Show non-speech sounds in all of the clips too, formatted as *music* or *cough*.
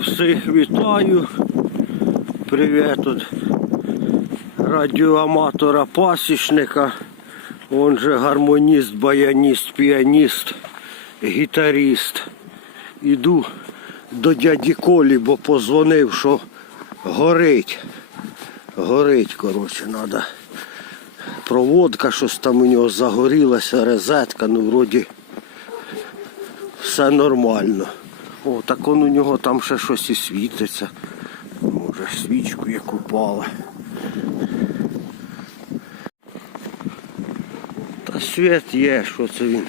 Всіх вітаю. Привіт від радіоаматора пасічника. Он же гармоніст, баяніст, піаніст, гітаріст. Іду до дяді Колі, бо позвонив, що горить. Горить, коротше, треба. Проводка, щось там у нього загорілася, розетка, ну вроді все нормально. О, так он у нього там ще щось і світиться. Може свічку яку пала. Та світ є, що це він.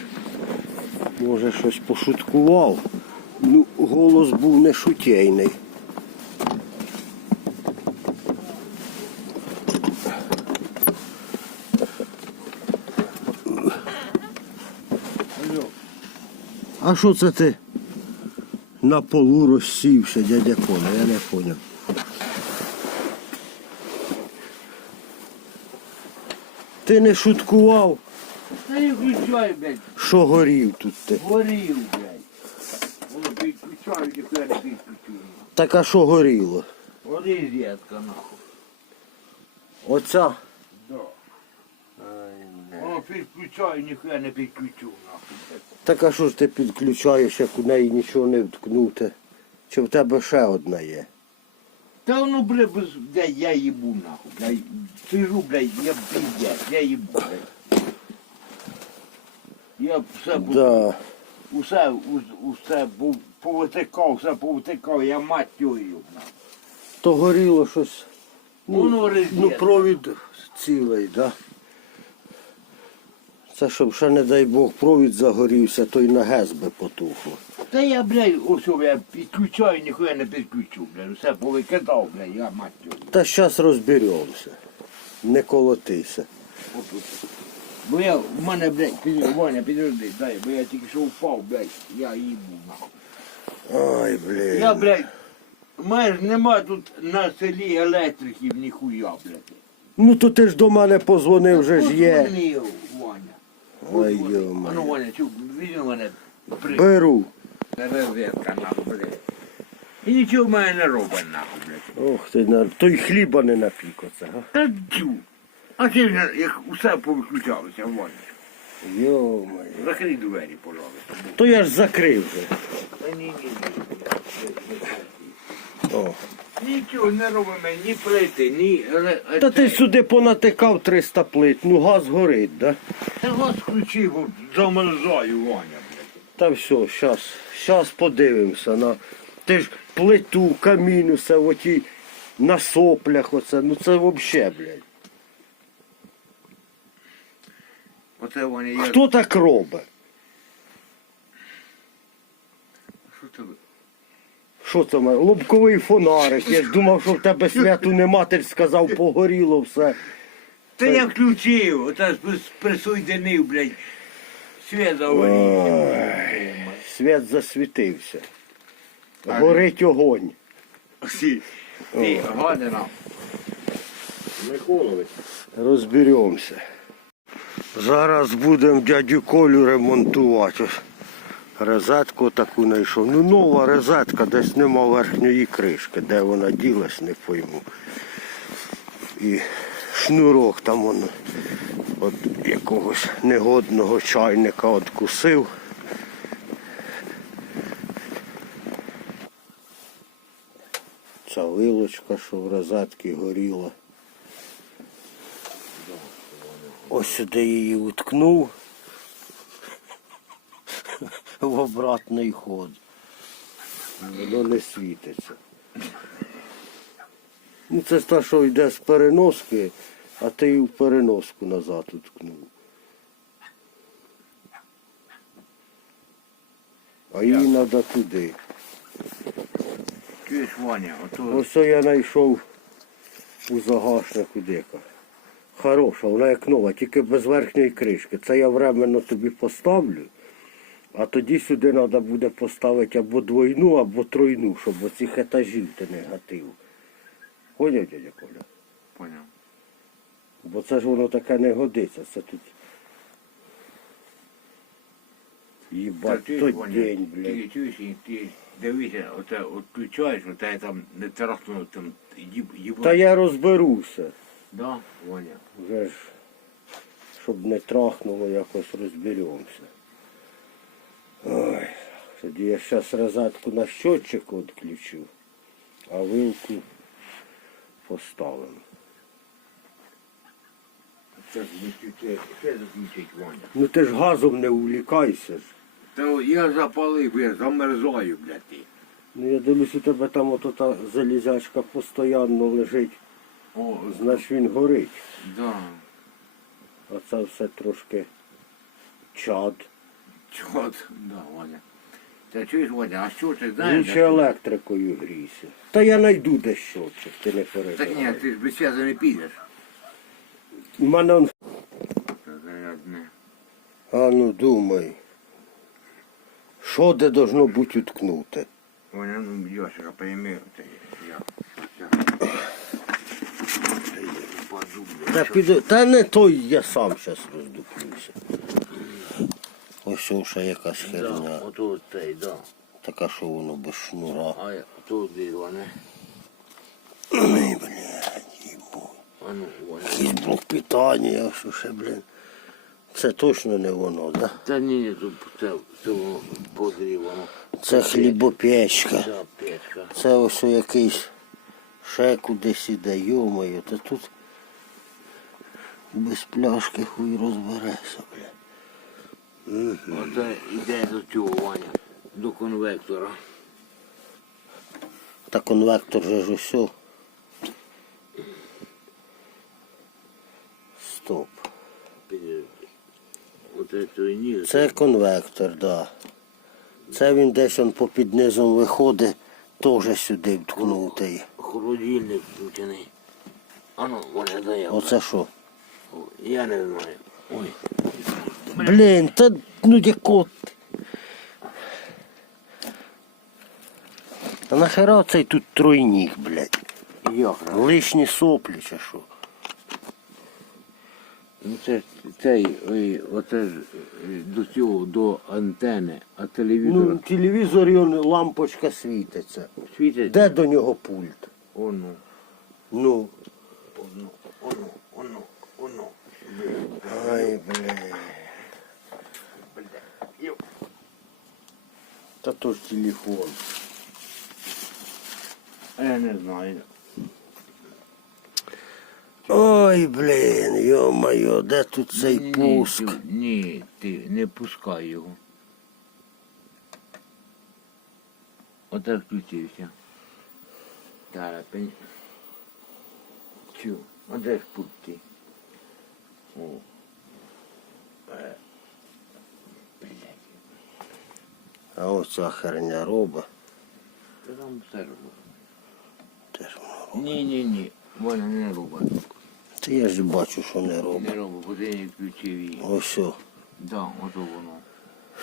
Може щось пошуткував. Ну, голос був не шутєйний. А що це ти на полу розсівся, дядя Коля? Я не поняв. Ти не шуткував, Та не включай, блядь, що горів тут ти. горів, блядь. Воно підключаю, не. Так а що горіло? Води рідка, нахуй. Оця. Підключаю, ніхуя не підключу, нахуй. Так а що ж ти підключаєш, як у неї нічого не вткнути? Чи в тебе ще одна є? Та воно, блядь, без, блядь, я їбу, нахуй, блядь. Сижу, блядь, я пиздец, я їбу, блядь. Я все, бу- Да. усе, у- усе був повитикав, все повитикав, я мать його, нахуй. То горіло щось. Воно Ну, провід цілий, да? Це щоб ще, не дай Бог, провід загорівся, то й на гез би потухло. Та я, блядь, ось я підключаю, ніхуя не підключу, блядь. Все повикидав, блядь, я мать його. Та зараз розберемося. Не колотися. Бо я, в мене, блядь, під, Ваня, підожди, дай, бо я тільки що впав, блядь, я їбу, нахуй. Ай, блін. Я, блядь, майже нема тут на селі електриків ніхуя, блядь. Ну то ти ж до мене позвонив, вже ж є. Позвонив. Ой, Позвонив. йо-моє. А ну, Ваня, чув, візьми мене при... Беру. Розетка, нахуй, блядь. І нічого в мене не робить, нахуй, блядь. Ох ти, на- то й хліба не напік оце, га? Та дю. А ти ж, як усе повиключалося, Ваня. Йо-моє. Закрий двері, пожалуйста. То я ж закрив вже. Та ні, ні, О. ні. Нічого не робимо, ні плити, ні... ре- Та ти сюди понатикав 300 плит, ну газ горить, да? Та вас включив, от замерзаю, Ваня. Та все, щас, щас подивимося на. Ти ж плиту, камін, усе в отій на соплях оце, ну це взагалі, блядь. Оце Ваня, я... Хто так робить? Що це ви? Що це в мене? Лобковий фонарик. Я ж думав, що в тебе святу нема, ти ж сказав, погоріло все. Та я включив, оце ж присоединив, блядь. Свет загорів. Свят засвітився. Горить огонь. Всі. Ти, гадина. Миколович. Розберемося. Зараз будемо дядю Колю ремонтувати. Ось Розетку таку знайшов. Ну нова розетка, десь нема верхньої кришки. Де вона ділась, не пойму. І шнурок там воно от якогось негодного чайника откусив. Ця вилочка, що в розетці горіла. Ось сюди її уткнув в обратний ход. Воно не світиться. Ну це та, що йде з переноски, а ти її в переноску назад уткнув. А їй треба туди. Чуєш, Ваня, ото... Ось я знайшов у загашнику дека. Хороша, вона як нова, тільки без верхньої кришки. Це я временно тобі поставлю, а тоді сюди треба буде поставити або двойну, або тройну, щоб оцих етажів ти не гатив. Поняв, дядя Коля? Поняв. Бо це ж воно таке не годиться. Це тут. Їбать, то день, блядь. Ти ти Дивіться, оте от включаєш, оте там не трахнуло там їб, їб... Та я розберуся. Да, Ваня. Вже ж, щоб не трахнуло, якось розберемося. Ой, тоді я зараз розетку на щотчик відключу, а вилку поставимо. Це ж виключить, Ваня. Ну ти ж газом не увлікайся ж. Та я запалив, я замерзаю, блядь. ти. Ну я дивлюсь, у тебе там ото та залізячка постійно лежить, О, значить він горить. да. А це все трошки чад. Чот, да, Ваня. Та чуєш, Ваня, а що ти знаєш? Лучше електрикою грійся. Та я знайду де щотчик, ти не Так ні, ти ж без связу не підеш. У мене он... Та зарядне. А ну думай. Що де должно бути уткнуте? Ваня, ну, Йошика, пойми, ти, я, я. Та, піду... Та не той, я сам зараз роздуплюся. Ось ще якась херня. ото цей, да. Така, що воно без шнура. А тут вони. Ой, блядь, ну, Якийсь блок питання, що ще, блін. Це точно не воно, да? Та ні, ні, тут це, це воно подрівано. Це хлібопечка. Це ось якийсь ще кудись іде, йомаю, та тут без пляшки хуй розберешся, бля. Оце йде до цього Ваня, до конвектора. Та конвектор же ж усьо. Стоп. Оце той ніж. Це конвектор, да. Це він десь он попід низом виходить, теж сюди вткнутий. Холодильник включений. А ну, Ваня, дай я. Оце що? Я не знаю. Ой. Блін, та ну яко. ти? А нахера цей тут тройник, блядь? Лишні соплі чи що? Ну це ж цей, ой, оце ж е, до цього, до антени, а телевізор Ну, в телевізорі он, лампочка світиться. світить. Де до нього пульт? Оно, Ну. оно, оно, оно, оно. Ай, блядь. Та то ж телефон. А я не знаю. Ой, блін, йо-моє, де тут цей Ні, пуск? ти- Ні, ти не пускай його. Оце включився. Тарапень. Чу, оце ж пульти. О. А ось ця херня роба. Та там все робить. Теж воно. Ні, ні, ні. Вона не робить. Та я ж бачу, що не робить. Не робить, бо ти не включив її. Ось. о. Да, ото воно.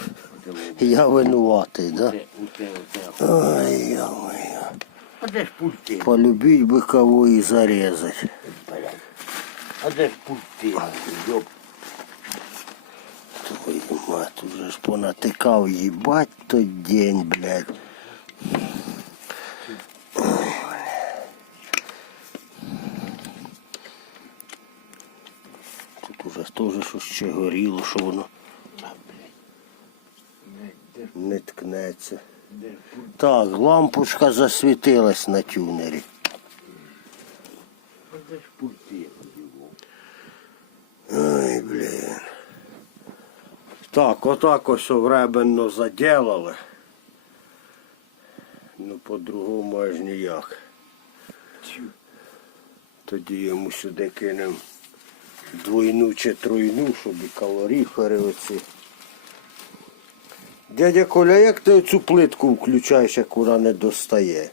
Оце воно. Я винуватий, да? Оце, оце, оце. Ой, йо-моє. Оце ж пульти. Полюбить би кого і зарезать. Блядь. Оце ж пульти. Йоп. Твою мать, уже ж понатикав, їбать той день, блядь. Тут уже теж щось ще горіло, що воно не ткнеться. Так, лампочка засвітилась на тюнері. Оце пульти. його. Ой, блін. Так, отак ось временно заділили. Ну, по-другому аж ніяк. Тоді йому сюди кинемо двойну чи тройну, щоб і калоріфери оці. Дядя Коля, як ти оцю плитку включаєш, як вона не достає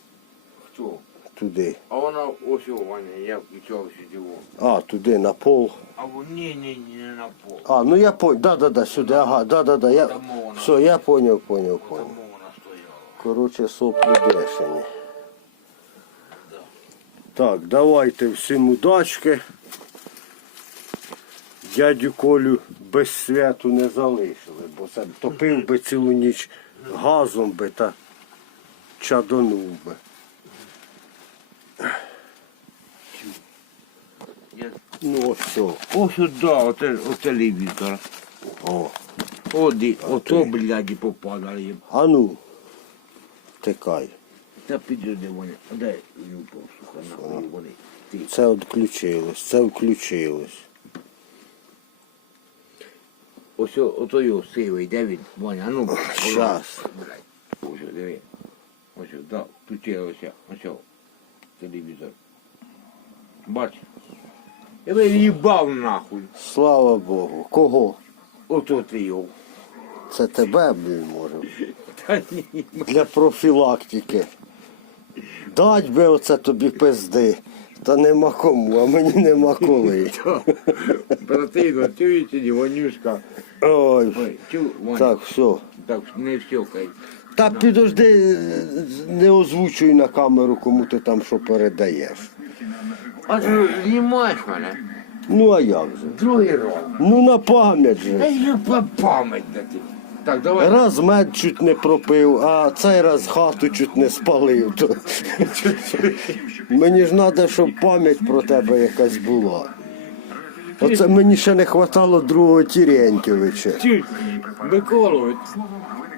Хто? Туди? А вона ось Ваня, я включав сюди. А, туди на пол. А вон, ні, ні, ні, не на пол. А, ну я понял. Да, да, да, сюди, ага, да, да, да. Я... Все, я понял, понял, Тому понял. вона стояла. Коротше, соплі бешені. Так, давайте всім удачки. Дядю Колю без святу не залишили, бо це топив би цілу ніч газом би та чадонув би. Я- Ну ось все. Ось сюди, оце, оце телевізор. О. Оди, ото, бляді, попадали їм. А ну. Тикай. Та підійди вони. А він упав, сука, нахуй вони. Ти. Це відключилось, це включилось. Ось о- ото його сивий, де він? Ваня, а ну. Щас. Блядь. Ось, о, диви. Ось, о, да, включилося. Ось, о, телевізор. Бач. Я би їбав нахуй. Слава Богу. Кого? Ото ти його. Це тебе, блін, може. *laughs* Та ні. Для профілактики. Дать би оце тобі пизди. Та нема кому, а мені нема коли. *laughs* Братино, чуєте, ні, Ванюшка. Ой. Ой, чу, Ваня. Так, все. Так, не все, кай. Та підожди, не озвучуй на камеру, кому ти там що передаєш. А що, знімаєш мене? Ну а як же? Другий раз. Ну на пам'ять Та же. по пам'ять на ти. Так, давай. Раз мед чуть не пропив, а цей раз хату чуть не спалив. То... Мені ж треба, щоб пам'ять про тебе якась була. Оце мені ще не вистачало другого Тірентьовича. Чуть, Миколович.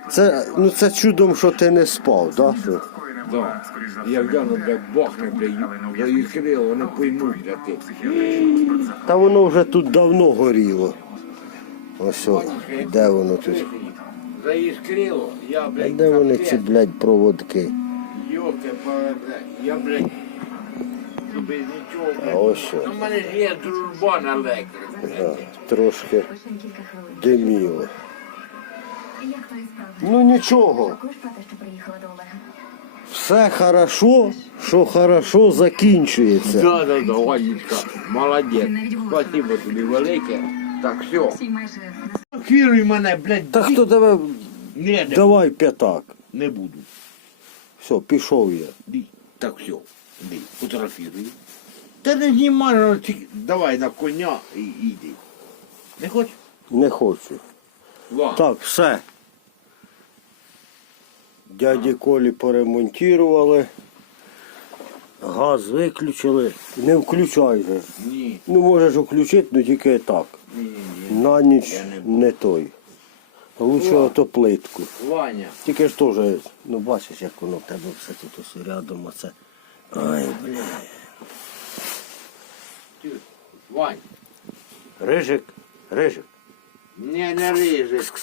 Це, ну це чудом, що ти не спав, да? Що? Да. Я гляну, блядь, бахне, блядь, заіскрило, вони поймуть, де ти. Та воно вже тут давно горіло. Ось, о, де воно тут? Заіскрило, я, А блядь, де вони ці, блядь, проводки? Йоки, блядь, я, блядь, А ось що. Ну, в мене ж є дружба на блядь. трошки кілька хвилин. диміло. Як твої справи? Ну нічого, Також про те, що приїхала до Олега. Все хорошо, що хорошо закінчується. Да, да, да, Ванечка, молодець. Спасибо тобі велике. Так, все. Фіруй мене, блядь. Та хто тебе? Не, не, Давай п'ятак. не буду. Все, пішов я. Ди. Так, все, іди, фотографіруй. Та не знімай, ну, давай на коня і йди. Не хочеш? Не хочу. Ладно. Так, все. Дяді Колі поремонтували. Газ виключили. Не включай же. Ні, Ну можеш включити, ну тільки так. ні, ні. На ніч не не той. Лучше Ладно. ото плитку. Ваня, Тільки ж теж, ну бачиш, як воно в тебе все тут ось рядом, оце. Ай, бля. Вань, Рижик, рижик, не, не рижик.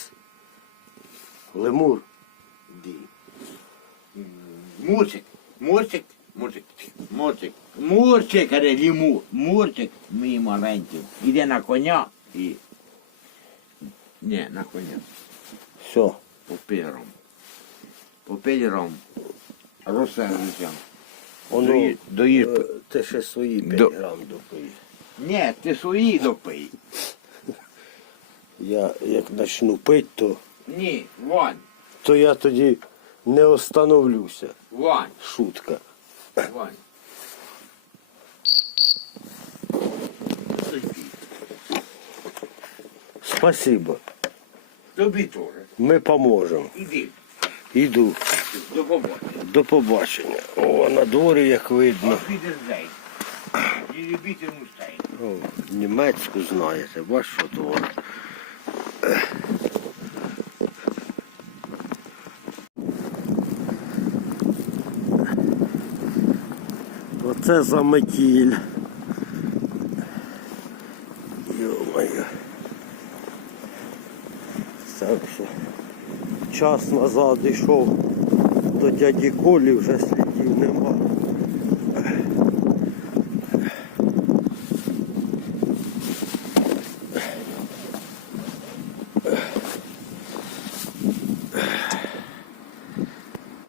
лемур. Ди. Мурчик, Мурчик, Мурчик, Мурчик, Мурчик, лімур, Мурчик, мій маленький. Іде на коня і... Ні, на коня. Все. Попером. Попером. Розсердися. Воно, Доїж, доїж. е, ти ще свої 5 До- грам допий. Ні, ти свої допий. Я як почну пити, то, Ні, Вань, то я тоді не остановлюся. Вань, Шутка. Вань. Спасибо. Тобі теж. Ми поможемо. Іди. Іду. До побачення. До побачення. О, на дворі як видно. О, німецьку знаєте, бачиш, що. Оце заметіль. Йо-моє. Час назад йшов до дяді Колі, вже